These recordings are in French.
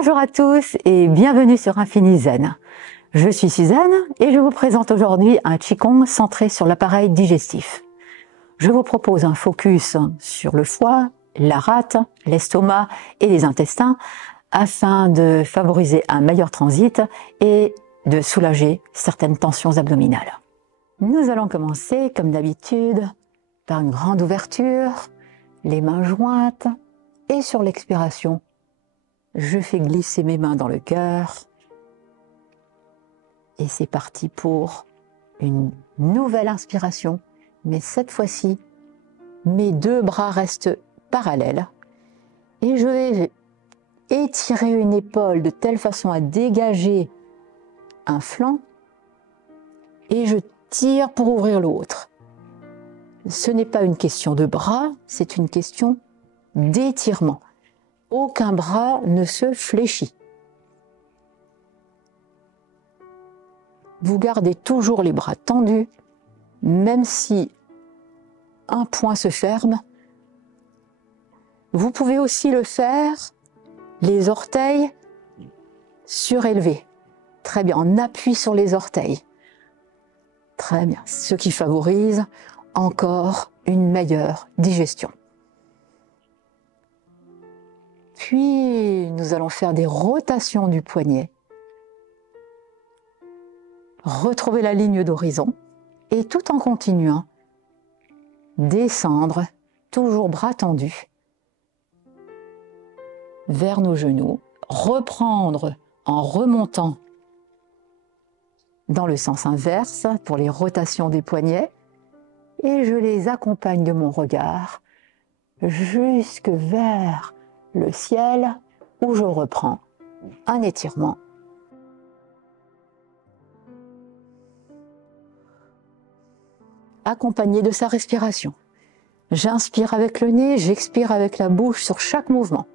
Bonjour à tous et bienvenue sur Infini Zen. Je suis Suzanne et je vous présente aujourd'hui un Qigong centré sur l'appareil digestif. Je vous propose un focus sur le foie, la rate, l'estomac et les intestins afin de favoriser un meilleur transit et de soulager certaines tensions abdominales. Nous allons commencer comme d'habitude par une grande ouverture, les mains jointes et sur l'expiration, je fais glisser mes mains dans le cœur et c'est parti pour une nouvelle inspiration. Mais cette fois-ci, mes deux bras restent parallèles et je vais étirer une épaule de telle façon à dégager un flanc et je tire pour ouvrir l'autre. Ce n'est pas une question de bras, c'est une question d'étirement. Aucun bras ne se fléchit. Vous gardez toujours les bras tendus, même si un point se ferme. Vous pouvez aussi le faire, les orteils surélevés. Très bien, on appuie sur les orteils. Très bien, ce qui favorise encore une meilleure digestion. Puis, nous allons faire des rotations du poignet. Retrouver la ligne d'horizon et tout en continuant, descendre, toujours bras tendus, vers nos genoux, reprendre en remontant dans le sens inverse pour les rotations des poignets et je les accompagne de mon regard jusque vers le ciel où je reprends un étirement. Accompagné de sa respiration. J'inspire avec le nez, j'expire avec la bouche sur chaque mouvement.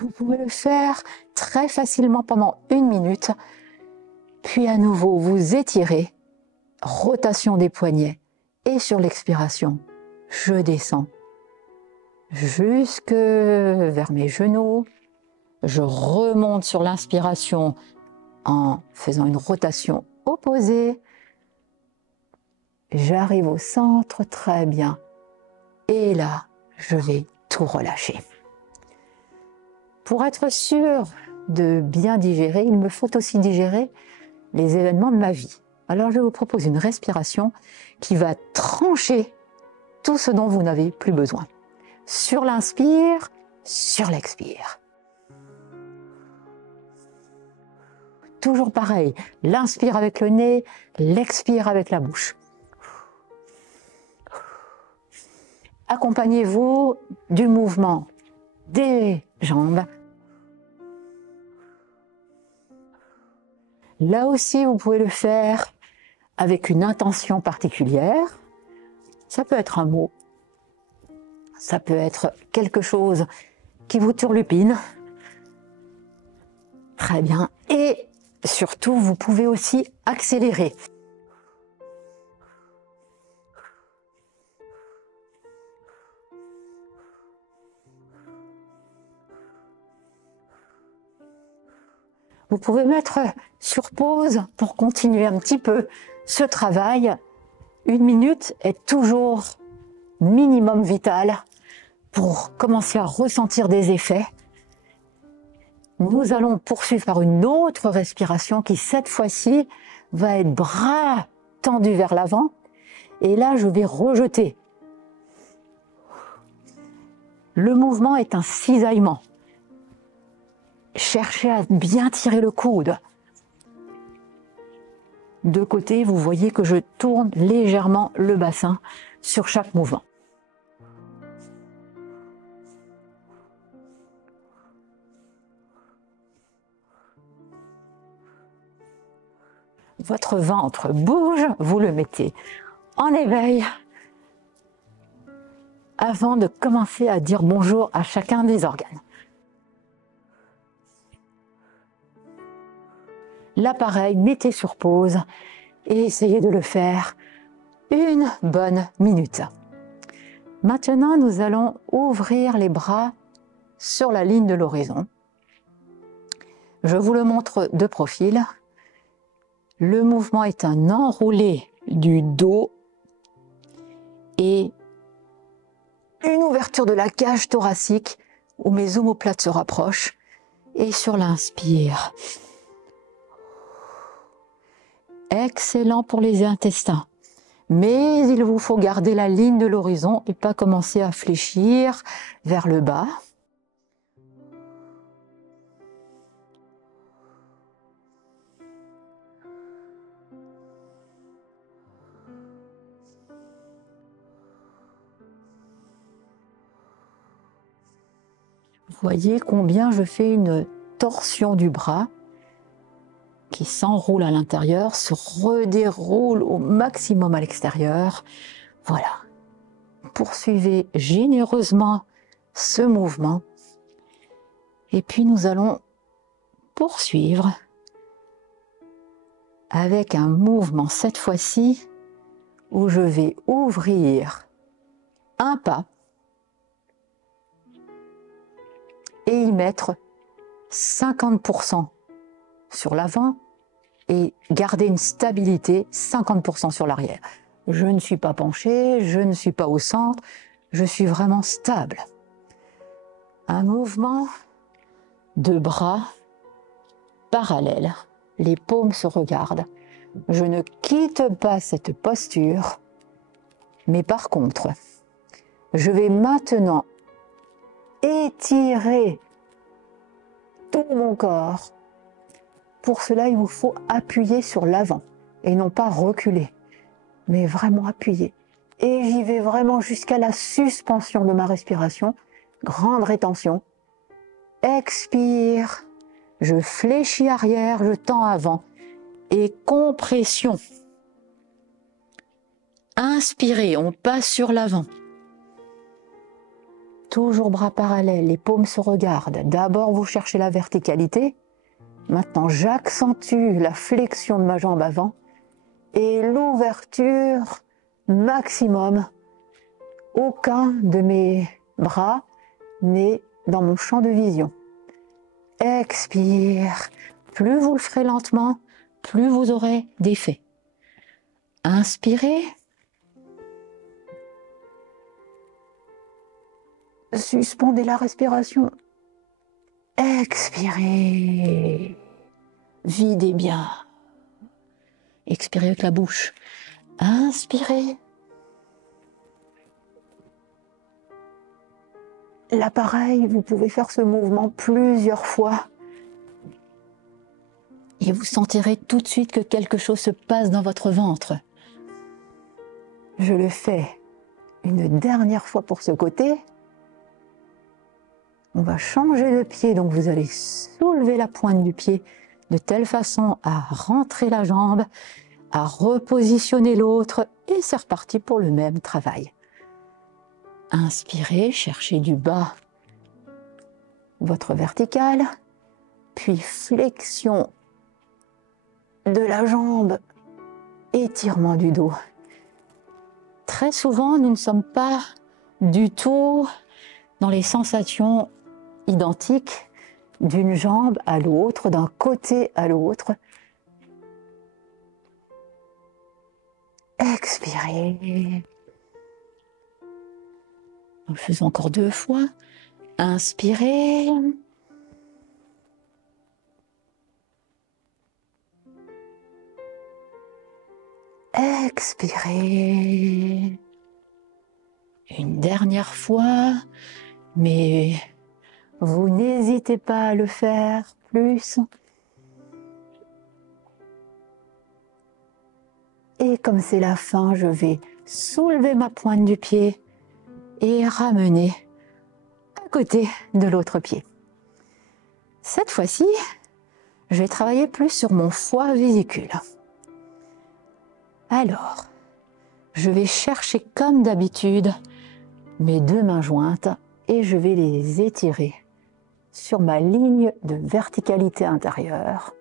Vous pouvez le faire très facilement pendant 1 minute, puis à nouveau vous étirez, rotation des poignets, et sur l'expiration, je descends jusque vers mes genoux, je remonte sur l'inspiration en faisant une rotation opposée, j'arrive au centre, très bien, et là, je vais tout relâcher. Pour être sûr de bien digérer, il me faut aussi digérer les événements de ma vie. Alors je vous propose une respiration qui va trancher tout ce dont vous n'avez plus besoin. Sur l'inspire, sur l'expire. Toujours pareil, l'inspire avec le nez, l'expire avec la bouche. Accompagnez-vous du mouvement des jambes. Là aussi, vous pouvez le faire avec une intention particulière. Ça peut être un mot, ça peut être quelque chose qui vous turlupine. Très bien. Et surtout, vous pouvez aussi accélérer. Vous pouvez mettre sur pause pour continuer un petit peu ce travail. 1 minute est toujours minimum vital pour commencer à ressentir des effets. Nous allons poursuivre par une autre respiration qui, cette fois-ci, va être bras tendus vers l'avant. Et là, je vais rejeter. Le mouvement est un cisaillement. Cherchez à bien tirer le coude. De côté, vous voyez que je tourne légèrement le bassin sur chaque mouvement. Votre ventre bouge, vous le mettez en éveil avant de commencer à dire bonjour à chacun des organes. l'appareil, mettez sur pause et essayez de le faire une bonne minute. Maintenant, nous allons ouvrir les bras sur la ligne de l'horizon. Je vous le montre de profil. Le mouvement est un enroulé du dos et une ouverture de la cage thoracique où mes omoplates se rapprochent. Et sur l'inspire, excellent pour les intestins. Mais il vous faut garder la ligne de l'horizon et pas commencer à fléchir vers le bas. Voyez combien je fais une torsion du bras qui s'enroule à l'intérieur, se redéroule au maximum à l'extérieur. Voilà. Poursuivez généreusement ce mouvement. Et puis nous allons poursuivre avec un mouvement cette fois-ci où je vais ouvrir un pas et y mettre 50% sur l'avant et garder une stabilité 50% sur l'arrière. Je ne suis pas penchée, je ne suis pas au centre, je suis vraiment stable. Un mouvement de bras parallèles, les paumes se regardent. Je ne quitte pas cette posture, mais par contre, je vais maintenant étirer tout mon corps. Pour cela, il vous faut appuyer sur l'avant et non pas reculer, mais vraiment appuyer. Et j'y vais vraiment jusqu'à la suspension de ma respiration. Grande rétention. Expire. Je fléchis arrière, je tends avant. Et compression. Inspirez, on passe sur l'avant. Toujours bras parallèles, les paumes se regardent. D'abord, vous cherchez la verticalité. Maintenant, j'accentue la flexion de ma jambe avant et l'ouverture maximum. Aucun de mes bras n'est dans mon champ de vision. Expire. Plus vous le ferez lentement, plus vous aurez d'effet. Inspirez. Suspendez la respiration. Expirez. Videz bien. Expirez avec la bouche. Inspirez. Là, pareil, vous pouvez faire ce mouvement plusieurs fois. Et vous sentirez tout de suite que quelque chose se passe dans votre ventre. Je le fais une dernière fois pour ce côté. On va changer de pied, donc vous allez soulever la pointe du pied de telle façon à rentrer la jambe, à repositionner l'autre, et c'est reparti pour le même travail. Inspirez, cherchez du bas votre verticale, puis flexion de la jambe, étirement du dos. Très souvent, nous ne sommes pas du tout dans les sensations identiques d'une jambe à l'autre, d'un côté à l'autre. Expirez. Nous le faisons encore 2 fois. Inspirez. Expirez. Une dernière fois, mais vous n'hésitez pas à le faire plus. Et comme c'est la fin, je vais soulever ma pointe du pied et ramener à côté de l'autre pied. Cette fois-ci, je vais travailler plus sur mon foie vésicule. Alors, je vais chercher comme d'habitude mes 2 mains jointes et je vais les étirer sur ma ligne de verticalité intérieure.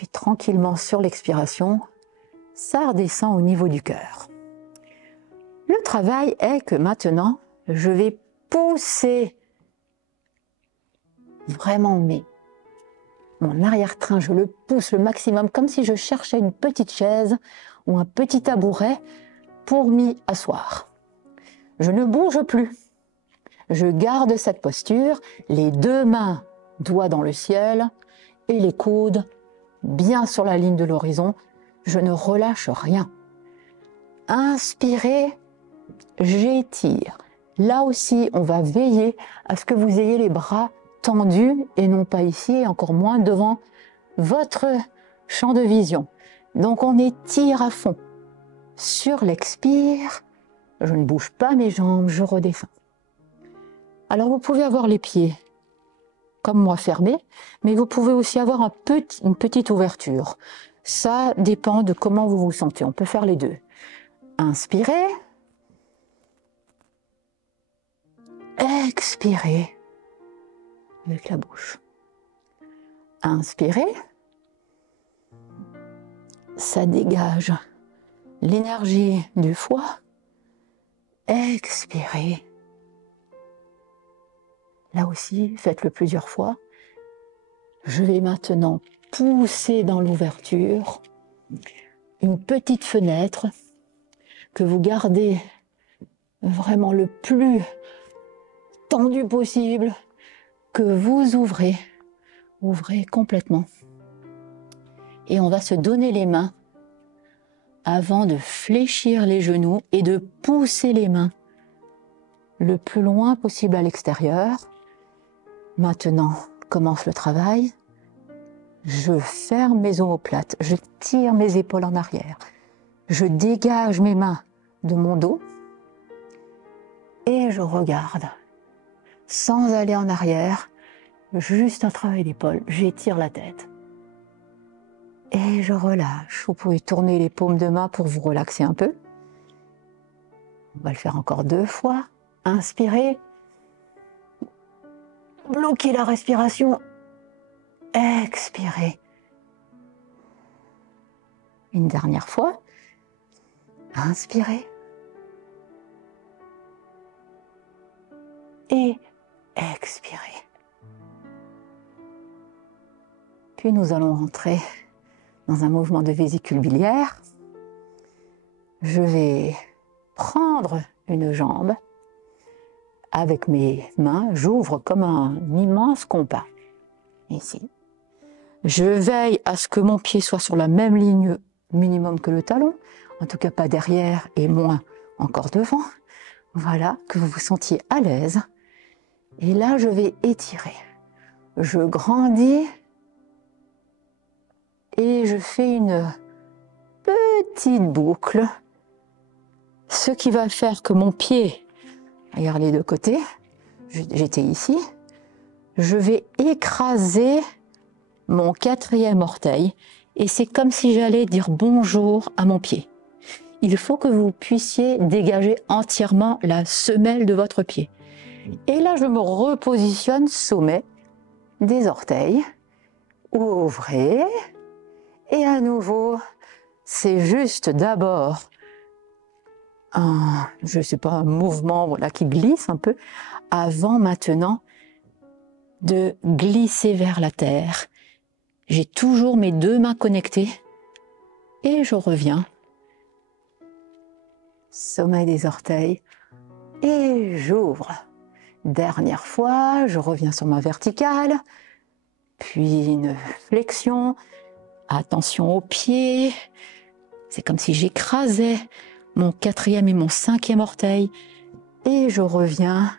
puis tranquillement sur l'expiration, ça redescend au niveau du cœur. Le travail est que maintenant, je vais pousser vraiment mon arrière-train, je le pousse le maximum, comme si je cherchais une petite chaise ou un petit tabouret pour m'y asseoir. Je ne bouge plus. Je garde cette posture, les deux mains, doigts dans le ciel, et les coudes bien sur la ligne de l'horizon. Je ne relâche rien. Inspirez, j'étire. Là aussi, on va veiller à ce que vous ayez les bras tendus et non pas ici, et encore moins devant votre champ de vision. Donc on étire à fond. Sur l'expire, je ne bouge pas mes jambes, je redescends. Alors vous pouvez avoir les pieds comme moi fermés, mais vous pouvez aussi avoir une petite ouverture. Ça dépend de comment vous vous sentez. On peut faire les deux. Inspirez. Expirez avec la bouche. Inspirez. Ça dégage l'énergie du foie. Expirez. Là aussi, faites-le plusieurs fois. Je vais maintenant pousser dans l'ouverture une petite fenêtre que vous gardez vraiment le plus tendu possible, que vous ouvrez complètement. Et on va se donner les mains avant de fléchir les genoux et de pousser les mains le plus loin possible à l'extérieur. Maintenant, commence le travail. Je ferme mes omoplates, je tire mes épaules en arrière, je dégage mes mains de mon dos et je regarde sans aller en arrière, juste un travail d'épaule, j'étire la tête. Et je relâche. Vous pouvez tourner les paumes de main pour vous relaxer un peu. On va le faire encore 2 fois. Inspirez. Bloquez la respiration. Expirez. Une dernière fois. Inspirez. Et expirez. Puis nous allons rentrer dans un mouvement de vésicule biliaire. Je vais prendre une jambe. Avec mes mains, j'ouvre comme un immense compas. Ici. Je veille à ce que mon pied soit sur la même ligne minimum que le talon. En tout cas pas derrière et moins encore devant. Voilà, que vous vous sentiez à l'aise. Et là, je vais étirer. Je grandis. Et je fais une petite boucle. Ce qui va faire que mon pied, regarde les deux côtés, j'étais ici, je vais écraser mon 4e orteil et c'est comme si j'allais dire bonjour à mon pied. Il faut que vous puissiez dégager entièrement la semelle de votre pied. Et là, je me repositionne sommet des orteils. Ouvrez. Et à nouveau, c'est juste d'abord un mouvement voilà, qui glisse un peu, avant maintenant de glisser vers la terre. J'ai toujours mes 2 mains connectées et je reviens. Sommet des orteils et j'ouvre. Dernière fois, je reviens sur ma verticale, puis une flexion. Attention aux pieds, c'est comme si j'écrasais mon 4e et mon 5e orteil et je reviens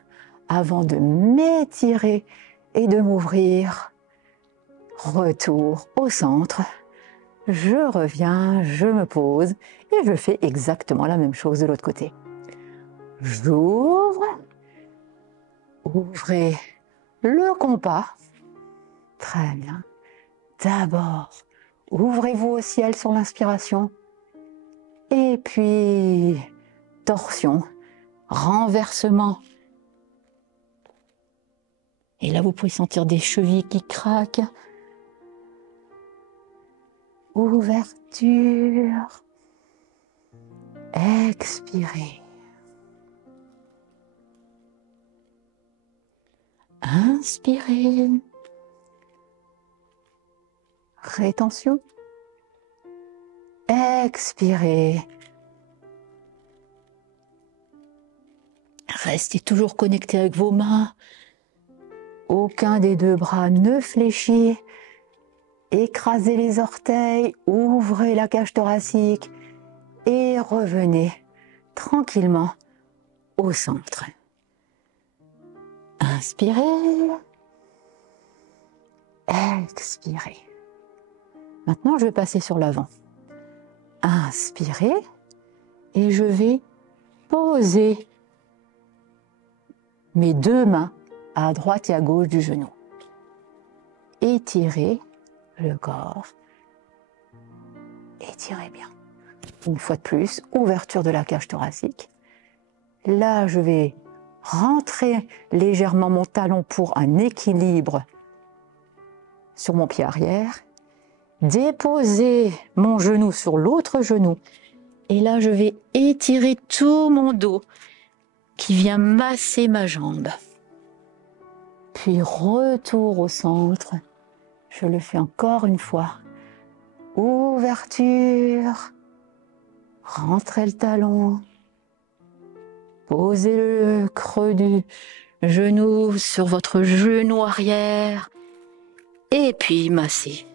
avant de m'étirer et de m'ouvrir. Retour au centre, je reviens, je me pose et je fais exactement la même chose de l'autre côté. J'ouvre, ouvrez le compas, très bien. D'abord, ouvrez-vous au ciel sur l'inspiration. Et puis, torsion, renversement. Et là, vous pouvez sentir des chevilles qui craquent. ouverture, expirez. Inspirez, rétention, expirez. Restez toujours connecté avec vos mains. Aucun des deux bras ne fléchit. Écrasez les orteils, ouvrez la cage thoracique et revenez tranquillement au centre. Inspirez, expirez. Maintenant, je vais passer sur l'avant. Inspirez et je vais poser mes deux mains à droite et à gauche du genou. Étirez le corps. Étirez bien. Une fois de plus, ouverture de la cage thoracique. Là, je vais rentrer légèrement mon talon pour un équilibre sur mon pied arrière. Déposer mon genou sur l'autre genou. Et là, je vais étirer tout mon dos qui vient masser ma jambe. Puis retour au centre. Je le fais encore une fois. Ouverture. Rentrez le talon. Posez le creux du genou sur votre genou arrière. Et puis massez.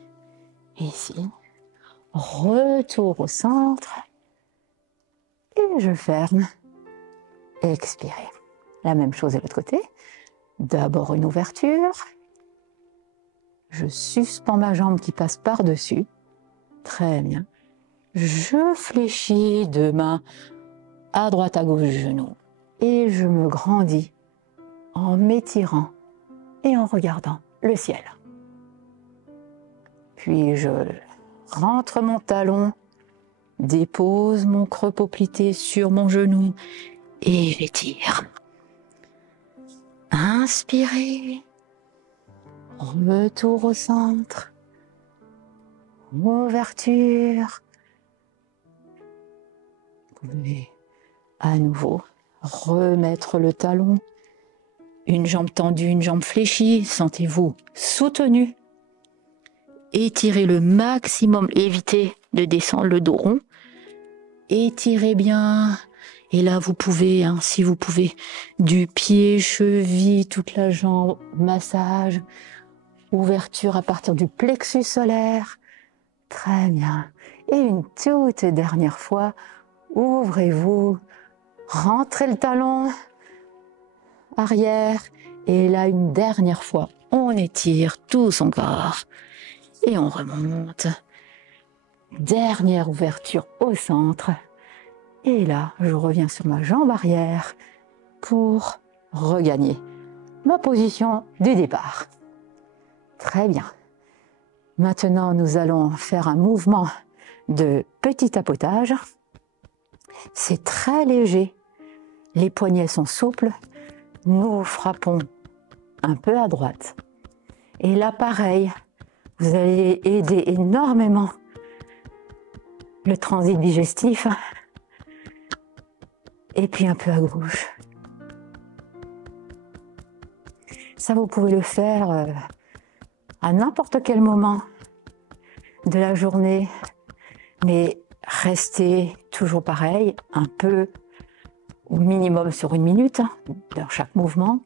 Ici. Retour au centre. Et je ferme. Expirez. La même chose de l'autre côté. D'abord une ouverture. Je suspends ma jambe qui passe par-dessus. Très bien. Je fléchis deux mains à droite à gauche du genou. Et je me grandis en m'étirant et en regardant le ciel. Puis je rentre mon talon, dépose mon creux poplité sur mon genou et j'étire. Inspirez. Retour au centre. Ouverture. Vous pouvez à nouveau remettre le talon. Une jambe tendue, une jambe fléchie. Sentez-vous soutenu. Étirez le maximum. Évitez de descendre le dos rond. Étirez bien. Et là, vous pouvez, si vous pouvez, du pied, cheville, toute la jambe, massage. Ouverture à partir du plexus solaire. Très bien. Et une toute dernière fois, ouvrez-vous, rentrez le talon arrière. Et là, une dernière fois, on étire tout son corps. Et on remonte. Dernière ouverture au centre. Et là, je reviens sur ma jambe arrière pour regagner ma position du départ. Très bien. Maintenant, nous allons faire un mouvement de petit tapotage. C'est très léger. Les poignets sont souples. Nous frappons un peu à droite. Et là, pareil, vous allez aider énormément le transit digestif. Et puis un peu à gauche. Ça, vous pouvez le faire à n'importe quel moment de la journée, mais restez toujours pareil, un peu au minimum sur 1 minute dans chaque mouvement.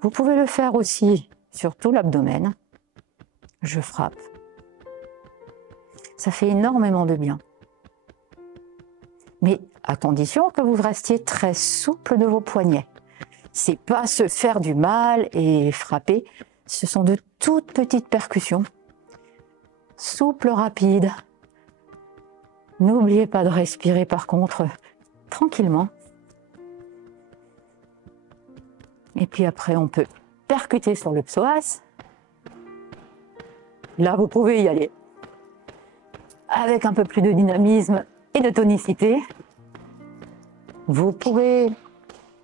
Vous pouvez le faire aussi sur tout l'abdomen. Je frappe. Ça fait énormément de bien. Mais à condition que vous restiez très souple de vos poignets. C'est pas se faire du mal et frapper. Ce sont de toutes petites percussions. Souples, rapides. N'oubliez pas de respirer par contre tranquillement. Et puis après, on peut percuter sur le psoas. Là, vous pouvez y aller avec un peu plus de dynamisme et de tonicité. Vous pouvez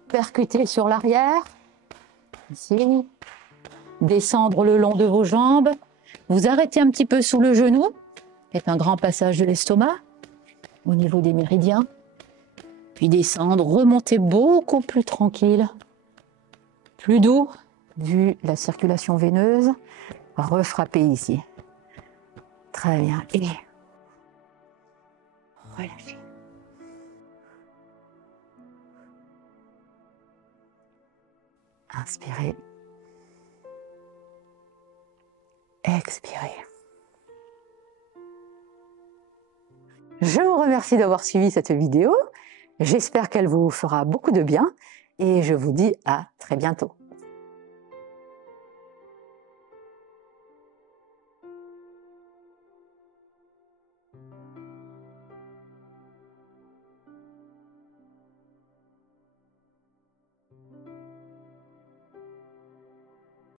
percuter sur l'arrière, ici, descendre le long de vos jambes, vous arrêtez un petit peu sous le genou Faites un grand passage de l'estomac au niveau des méridiens. Puis descendre, remonter beaucoup plus tranquille, plus doux, vu la circulation veineuse. Refrapper ici. Très bien. Et relâchez. Inspirez. Expirez. Je vous remercie d'avoir suivi cette vidéo. J'espère qu'elle vous fera beaucoup de bien et je vous dis à très bientôt.